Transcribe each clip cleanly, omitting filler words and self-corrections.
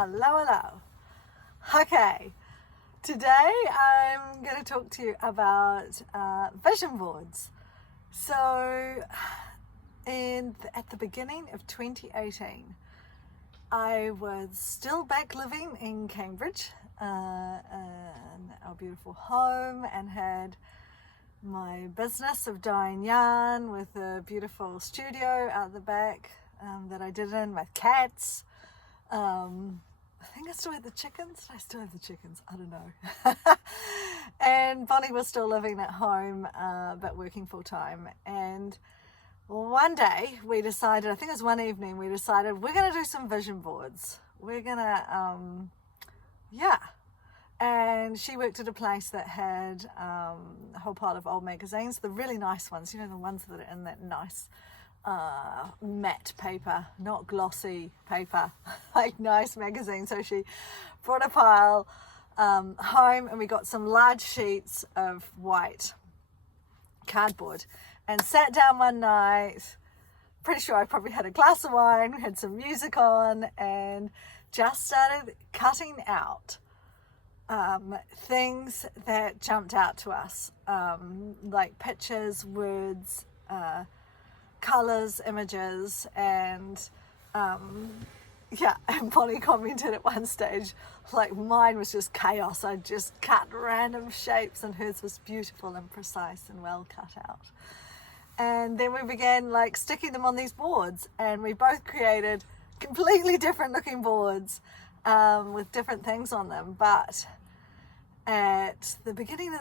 Hello. Okay, today I'm going to talk to you about vision boards. So, at the beginning of 2018, I was still back living in Cambridge, in our beautiful home, and had my business of dyeing yarn with a beautiful studio out the back that I did in with cats. I think I still had the chickens. I still have the chickens. I don't know. And Bonnie was still living at home, but working full time. And one day we decided, I think it was one evening, we decided we're going to do some vision boards. We're going to, And she worked at a place that had a whole pile of old magazines, the really nice ones, the ones that are in that nice matte paper, not glossy paper, like nice magazine. So she brought a pile home, and we got some large sheets of white cardboard and sat down one night. Pretty sure I probably had a glass of wine, we had some music on, and just started cutting out things that jumped out to us, like pictures, words, colors, images, and and Bonnie commented at one stage, like, mine was just chaos. I just cut random shapes, and hers was beautiful and precise and well cut out. And then we began sticking them on these boards, and we both created completely different looking boards with different things on them. But at the beginning of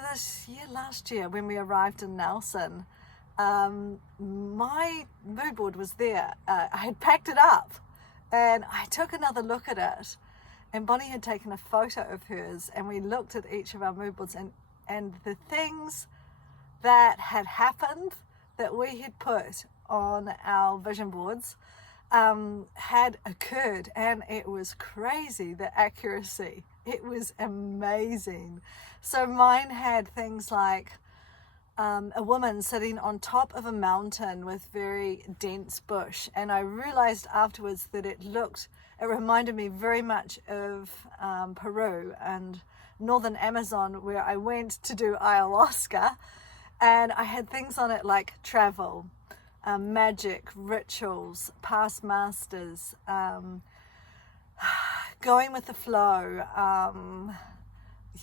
last year, when we arrived in Nelson, my mood board was there. I had packed it up, and I took another look at it, and Bonnie had taken a photo of hers, and we looked at each of our mood boards, and the things that had happened that we had put on our vision boards had occurred, and it was crazy, the accuracy. It was amazing. So mine had things like a woman sitting on top of a mountain with very dense bush, and I realized afterwards that it reminded me very much of Peru and northern Amazon, where I went to do ayahuasca, and I had things on it like travel, magic, rituals, past masters, going with the flow,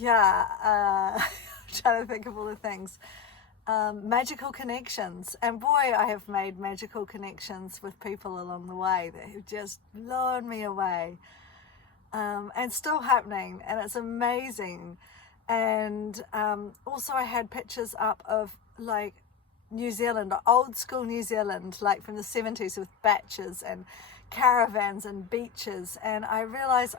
trying to think of all the things. Magical connections, and boy, I have made magical connections with people along the way that have just blown me away, and still happening, and it's amazing. And also I had pictures up of New Zealand, old school New Zealand, from the 70s, with batches and caravans and beaches. And I realized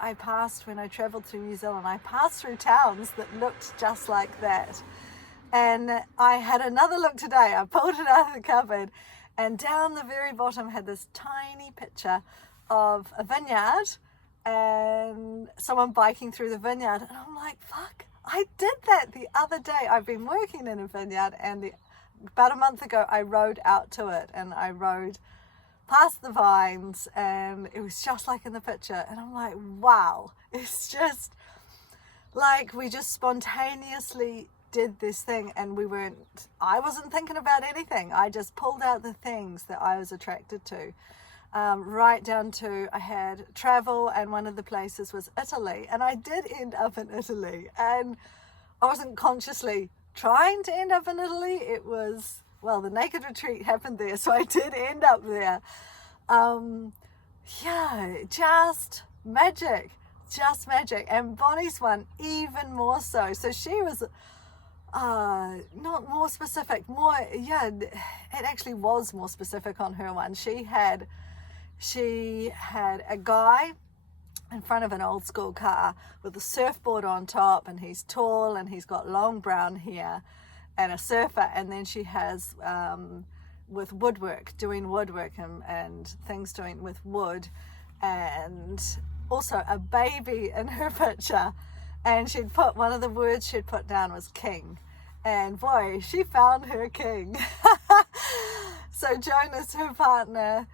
when I traveled through New Zealand, I passed through towns that looked just like that. And I had another look today. I pulled it out of the cupboard, and down the very bottom had this tiny picture of a vineyard and someone biking through the vineyard. And I'm like, fuck, I did that the other day. I've been working in a vineyard, and about a month ago I rode out to it, and I rode past the vines, and it was just like in the picture. And I'm like, wow, it's just like we just spontaneously did this thing, and I wasn't thinking about anything. I just pulled out the things that I was attracted to, right down to I had travel, and one of the places was Italy, and I did end up in Italy, and I wasn't consciously trying to end up in Italy. It was, the Naked Retreat happened there, so I did end up there. Just magic. And Bonnie's one even more so. So she was not more specific, it actually was more specific on her one. She had a guy in front of an old school car with a surfboard on top, and he's tall, and he's got long brown hair, and a surfer. And then she has with doing woodwork and things doing with wood, and also a baby in her picture. And one of the words she'd put down was king. And boy, she found her king. So Jonas, her partner,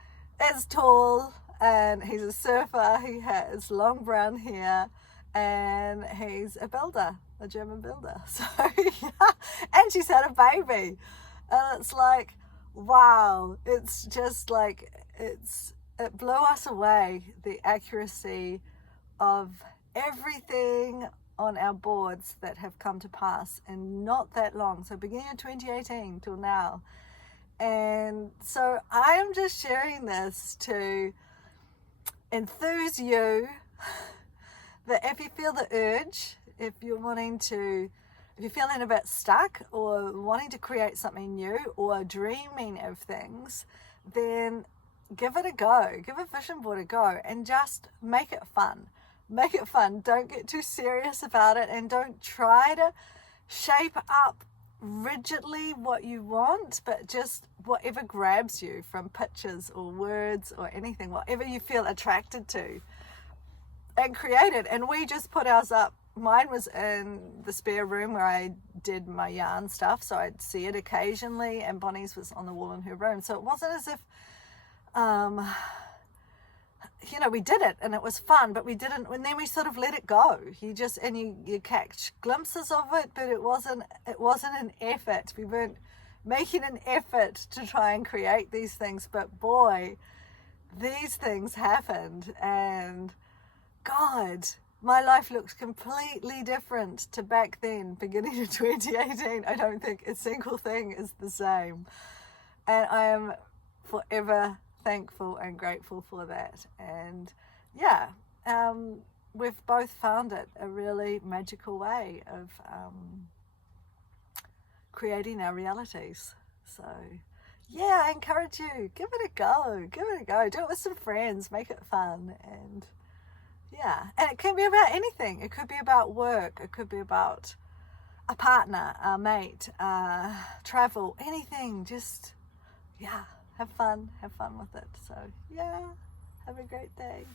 is tall and he's a surfer. He has long brown hair, and he's a builder, a German builder. So yeah, and she's had a baby, and it's like, wow, it's just like, it blew us away, the accuracy of everything on our boards that have come to pass in not that long. So beginning of 2018 till now. And so I am just sharing this to enthuse you that if you feel the urge, if you're feeling a bit stuck or wanting to create something new or dreaming of things, then give it a go. Give a vision board a go and just make it fun. Make it fun. Don't get too serious about it, and don't try to shape up rigidly what you want, but just whatever grabs you from pictures or words or anything, whatever you feel attracted to, and create it. And we just put ours up. Mine was in the spare room where I did my yarn stuff, so I'd see it occasionally, and Bonnie's was on the wall in her room. So it wasn't as if we did it and it was fun, but we didn't, and then we sort of let it go. You catch glimpses of it, but it wasn't an effort. We weren't making an effort to try and create these things, but boy, these things happened, and God, my life looks completely different to back then, beginning of 2018. I don't think a single thing is the same, and I am forever thankful and grateful for that. And yeah, we've both found it a really magical way of creating our realities. So yeah, I encourage you, give it a go, do it with some friends, make it fun. And yeah, and it can be about anything. It could be about work, it could be about a partner, a mate, travel, anything. Just have fun with it. So yeah, have a great day.